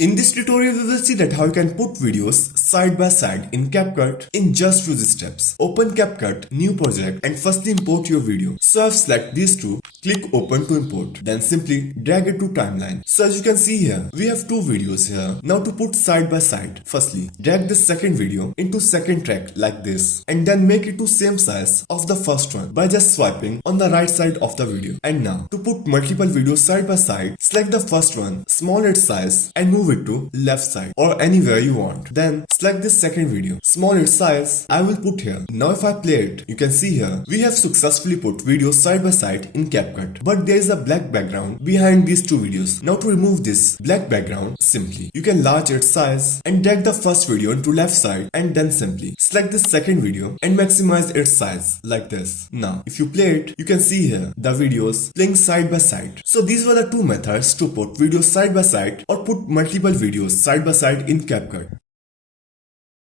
In this tutorial, we will see that how you can put videos side by side in CapCut in just few steps. Open CapCut, new project, and firstly import your video. So I've select these two, click open to import. Then simply drag it to timeline. So as you can see here, we have two videos here. Now to put side by side, firstly drag the second video into second track like this, and then make it to same size of the first one by just swiping on the right side of the video. And now to put multiple videos side by side, select the first one, small its size, and move it to left side or anywhere you want. Then select this second video, small its size, I will put here. Now if I play it, you can see here we have successfully put videos side by side in CapCut, but there is a black background behind these two videos. Now to remove this black background, simply you can enlarge its size and drag the first video into left side, and then simply select the second video and maximize its size like this. Now if you play it, you can see here the videos playing side by side. So these were the two methods to put videos side by side or put multiple videos side by side in CapCut.